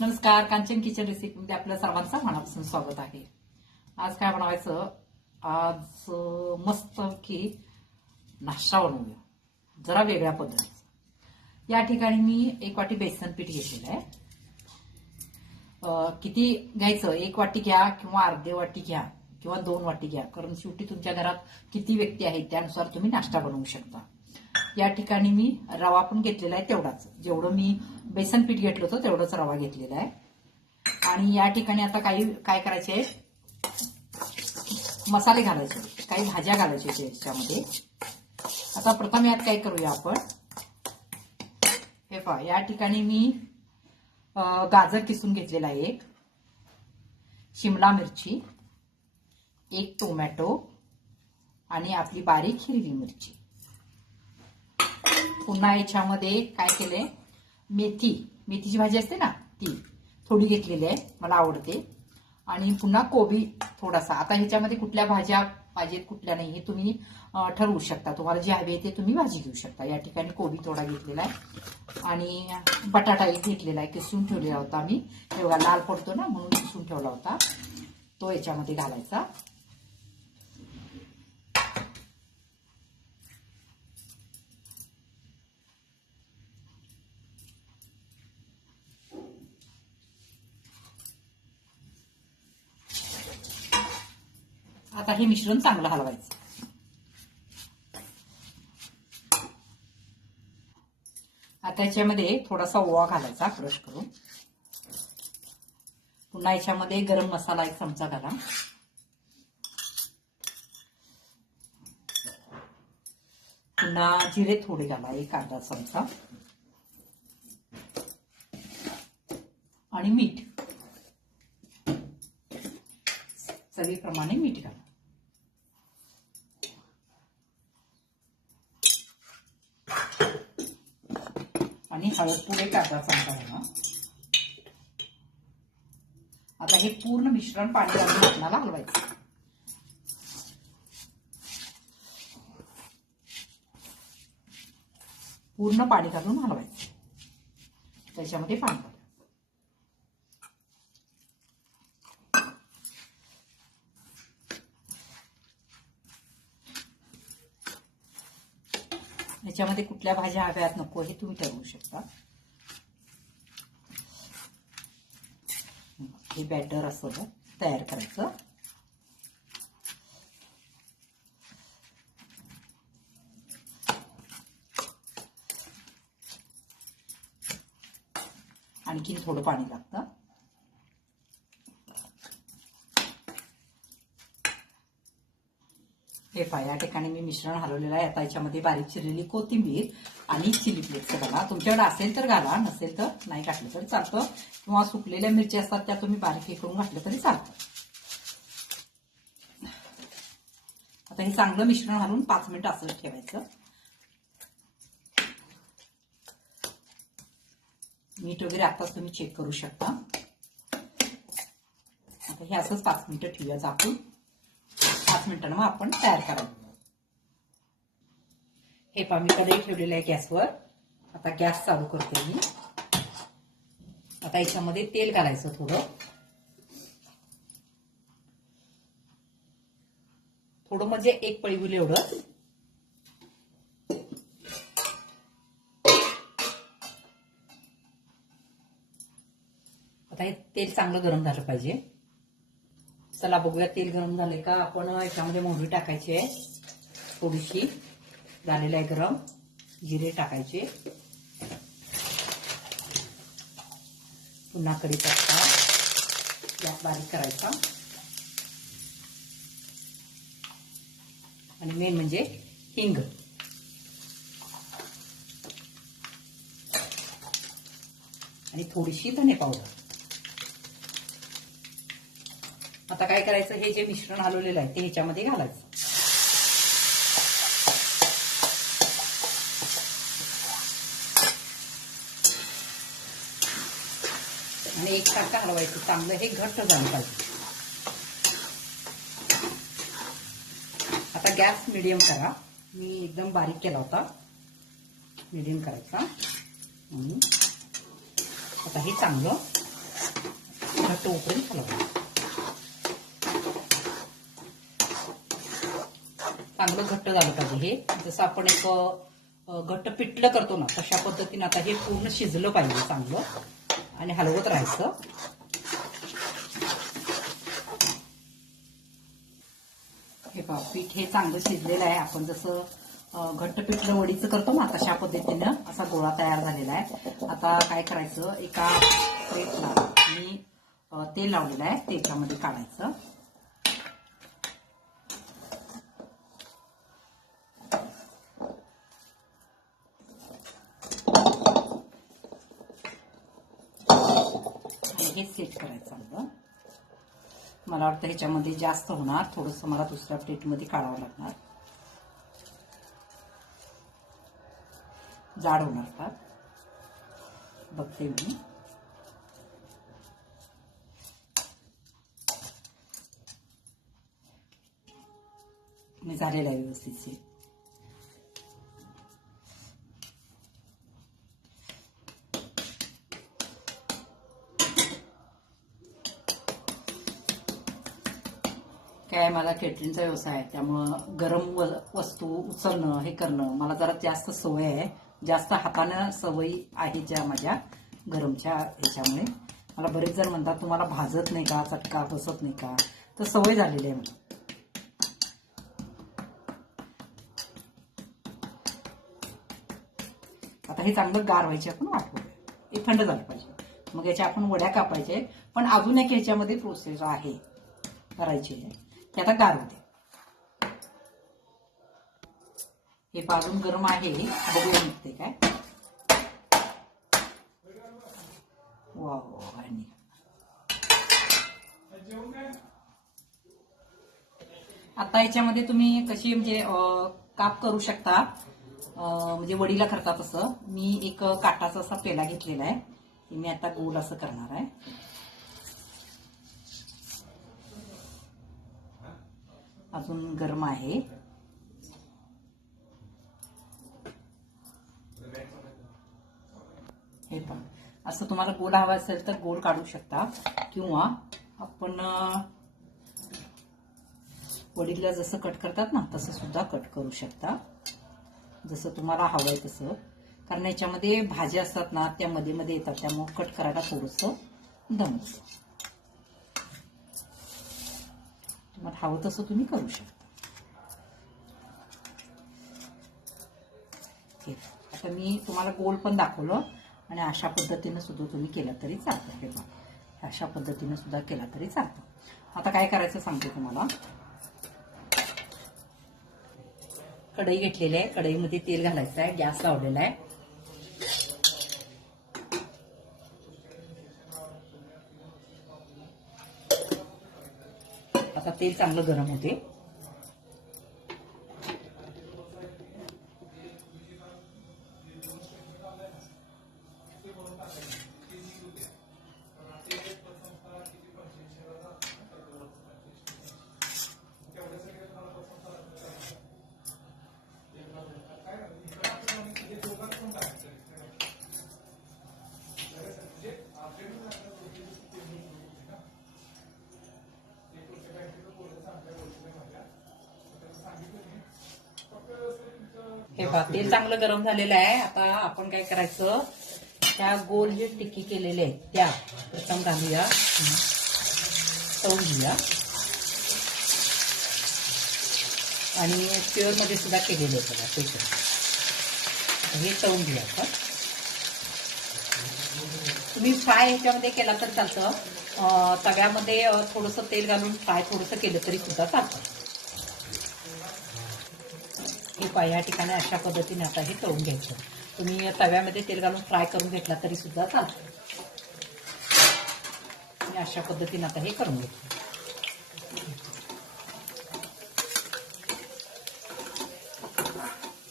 नमस्कार, कांचन किचन रेसिपीमध्ये आपल्या सर्वांचं मनापासून स्वागत आहे. आज काय बनवायचं? आज मस्त की नाश्ता बनवूया, जरा वेगळ्या पद्धतीचा. या ठिकाणी मी 1 वाटी बेसन पीठ घेतलेलं आहे. किती घ्यायचं? 1 वाटी घ्या किंवा अर्धी वाटी घ्या किंवा 2 वाटी घ्या, कारण शेवटी तुमच्या घरात किती व्यक्ती आहेत त्यानुसार तुम्ही नाश्ता बनवू शकता. या ठिकाणी मी रवा पण घेतलेला आहे, तेवढाच. जेवढं मी बेसन पीठ घेतलं होतं तेवढंच रवा घेतलेला आहे. आणि या ठिकाणी आता काय करायचे, मसाले घालायचे, काही भाज्या घालायच्या याच्यामध्ये. आता प्रथम यात काय करूया आपण, हे पहा, या ठिकाणी मी गाजर किसून घेतलेला आहे, 1 शिमला मिरची, 1 टोमॅटो आणि आपली बारीक हिरवी मिरची. पुन्हा याच्यामध्ये काय केले, मेथीची भाजी असते ना, ती थोडी घेतलेली आहे, मला आवडते. आणि पुन्हा कोबी थोडासा. आता ह्याच्यामध्ये कुठल्या भाज्या पाहिजेत कुठल्या नाही हे तुम्ही ठरवू शकता. तुम्हाला जे हवे ते तुम्ही भाजी घेऊ शकता. या ठिकाणी कोबी थोडा घेतलेला आहे आणि बटाटा एक घेतलेला आहे, किसून ठेवलेला होता मी. तेव्हा लाल पडतो ना म्हणून किसून ठेवला होता, तो याच्यामध्ये घालायचा. आता हे मिश्रण चांगलं हलवायचं. आता याच्यामध्ये थोडासा ओवा घालायचा क्रश करून. पुन्हा याच्यामध्ये गरम मसाला 1 चमचा घाला. पुन्हा जिरे थोडे घाला, 1 अर्धा चमचा. आणि मीठ, चवीप्रमाणे मीठ घाला. आणि हळद पूड 1 अर्धा चमचा घाला. आता हे पूर्ण मिश्रण पाणी घालून आपल्याला हलवायचं. पूर्ण पाणी घालून हलवायचं. त्याच्यामध्ये पाणी घाला. याच्यामध्ये कुठल्या भाज्या हव्यात नको हे तुम्ही ठरवू शकता. हे बॅटर असं तयार करायचं. आणखी थोडं पाणी लागतं. हे पहा, या ठिकाणी मी मिश्रण हलवलेलं आहे. आता याच्यामध्ये बारीक चिरलेली कोथिंबीर आणि चिली फ्लेक्स घाला. तुमच्याकडे असेल तर घाला, नसेल तर नाही घातलं तरी चालतं. किंवा सुकलेल्या मिरच्या असतात त्या तुम्ही बारीक हे करून घातलं तरी चालतं. आता हे चांगलं मिश्रण घालून 5 मिनिटं असंच ठेवायचं. मीठ वगैरे आताच तुम्ही चेक करू शकता. आता हे असंच 5 मिनिटं ठेवूया झाकून. 5 मिनिटांना मग आपण तयार करायचं. हे पहा, मी कढई ठेवलेलं आहे गॅसवर. आता गॅस चालू करते मी. आता याच्यामध्ये तेल घालायचं थोडं म्हणजे 1 पळीभर एवढं. आता हे तेल चांगलं गरम झालं पाहिजे. चला बघूया तेल गरम झाले का. आपण याच्यामध्ये मोहरी टाकायची आहे थोडीशी, झालेलं आहे गरम. जिरे टाकायचे, पुन्हा कढीपत्ता, गॅस बारीक करायचा. आणि मेन म्हणजे हिंग. आणि थोडीशी धने पावडर. आता काय करायचं, हे जे मिश्रण हलवलेलं आहे ते ह्याच्यामध्ये घालायचं. आणि एकसारखं हलवायचं. चांगलं हे घट्ट झालं पाहिजे. आता गॅस मिडियम करा. मी एकदम बारीक केला होता, मिडियम करायचा. आता हे चांगलं घट्ट होईपर्यंत हलवायचं. चांगलं घट्ट झालं पाहिजे हे. जसं आपण एक घट्ट पिठलं करतो ना तशा पद्धतीने आता हे पूर्ण शिजलं पाहिजे चांगलं आणि हलवत राहायचं. हे पहा पीठ हे चांगलं शिजलेलं आहे. आपण जसं घट्ट पिठलं वडीचं करतो ना तशा पद्धतीनं असा गोळा तयार झालेला आहे. आता काय करायचं, एका प्लेटला मी तेल लावलेलं आहे, त्याच्यामध्ये काढायचं. आणि हे सेट करायचं चांगलं. मला वाटतं ह्याच्यामध्ये जास्त होणार, थोडंसं मला दुसऱ्या प्लेटमध्ये काढावं लागणार, जाड होणार का बघते मी. मी झालेलं आहे व्यवस्थित. काय मला केटरिंगचा व्यवसाय आहे त्यामुळं गरम वस्तू उचलणं हे करणं मला जरा जास्त सवय आहे. जास्त हातानं सवयी आहे ज्या माझ्या गरमच्या ह्याच्यामुळे. मला बरेच जण म्हणतात तुम्हाला भाजत नाही का, चटका बसत नाही का, तर सवय झालेली आहे मला. आता हे चांगलं गार व्हायची आपण वाट बघूया. हे थंड झालं पाहिजे. मग याच्या आपण वड्या कापायचे. पण अजून एक ह्याच्यामध्ये प्रोसेस आहे करायची, ते आता गार होते. हे अजून गरम आहे, बघूया निघते काय. वाव. आता याच्यामध्ये तुम्ही कशी म्हणजे काप करू शकता, म्हणजे वडीला करता तसं. मी एक काटाचा असा पेला घेतलेला आहे, मी आता गोल असं करणार आहे. अजून गरम आहे. हे पण असं तुम्हाला गोल हवा असेल तर गोल काढू शकता, किंवा आपण वडीला जसं कट करतात ना तसं सुद्धा कट करू शकता, जसं तुम्हाला हवंय तसं. कारण याच्यामध्ये भाज्या असतात ना त्या मध्ये मध्ये येतात, त्यामुळे कट करायला थोडंसं दमतं. तुम्हाला हवं तसं तुम्ही करू शकता. आता मी तुम्हाला गोल पण दाखवलं आणि अशा पद्धतीने सुद्धा तुम्ही केलं तरी चालतं. हे बघा, अशा पद्धतीने सुद्धा केला तरी चालतं. आता काय करायचं सांगते तुम्हाला. कढई घेतलेली आहे, कढईमध्ये तेल घालायचं आहे, गॅस लावलेला आहे. आता तेल चांगलं गरम होते. हे पहा तेल चांगलं गरम झालेलं आहे. आता आपण काय करायचं, त्या गोल जे टिक्की केलेले आहेत त्या प्रथम घालूया, तळून घेऊया. आणि प्युअर मध्ये सुद्धा केलेले आहेत बघा ते, हे तळून घेऊया आपण. तुम्ही फ्राय ह्याच्यामध्ये केला तर चालतं, तव्यामध्ये थोडंसं तेल घालून फ्राय थोडंसं केलं तरी सुद्धा चालतं. हे या ठिकाणी अशा पद्धतीने आता हे तळून घ्यायचं. तुम्ही तव्यामध्ये तेल घालून फ्राय करून घेतला तरी सुद्धा चालतं. आणि अशा पद्धतीने आता हे करून घ्यायचं.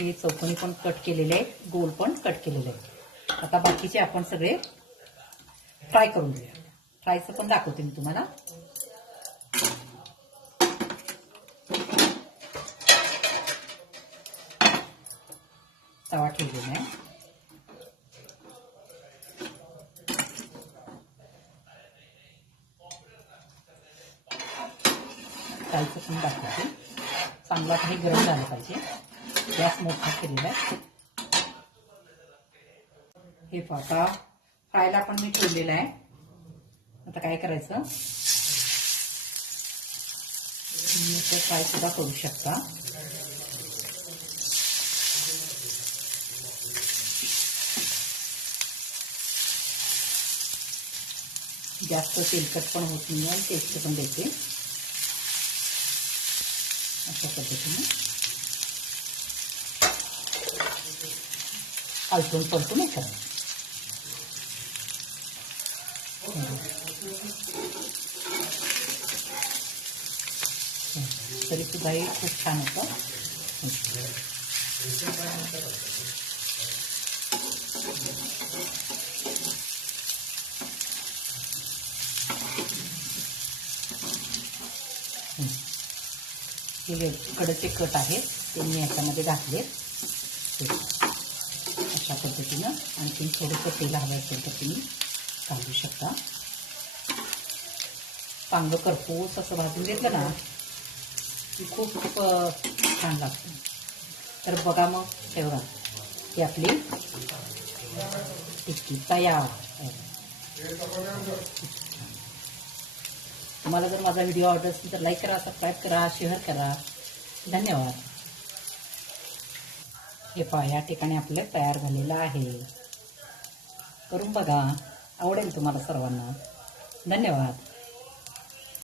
हे चौकोनी पण कट केलेले आहे, गोल पण कट केलेले आहे. आता बाकीचे आपण सगळे फ्राय करून घेऊया. फ्रायचं पण दाखवते मी तुम्हाला. तवा ठेवलेला आहे. फ्रायचं पण दाखवते. चांगला काही गरम झालं पाहिजे. गॅस मोठा केलेला आहे. हे आता फ्रायला पण मी ठेवलेलं आहे. आता काय करायचं, तुम्ही फ्राय सुद्धा करू शकता. जास्त तेलकट पण होत नाही आणि टेस्ट पण देते. अशा पद्धतीने आलटून पलटून हे करायचं. तरी सुद्धा हे खूप छान होतं. हे कडचे कट आहेत ते मी याच्यामध्ये घातले. अशा पद्धतीनं आणखी थोडंसं तेल हवं असेल तर तुम्ही घालू शकता. चांगलं करपूस असं भाजून घेतलं ना की खूप छान लागतं. तर बघा मग हे बघा ही आपली टिक्की तयार. तुम्हाला जर माझा व्हिडिओ आवडला असेल तर लाईक करा, सबस्क्राईब करा, शेअर करा. धन्यवाद. हे पहा या ठिकाणी आपलं तयार झालेलं आहे. करून बघा, आवडेल तुम्हाला सर्वांना. धन्यवाद.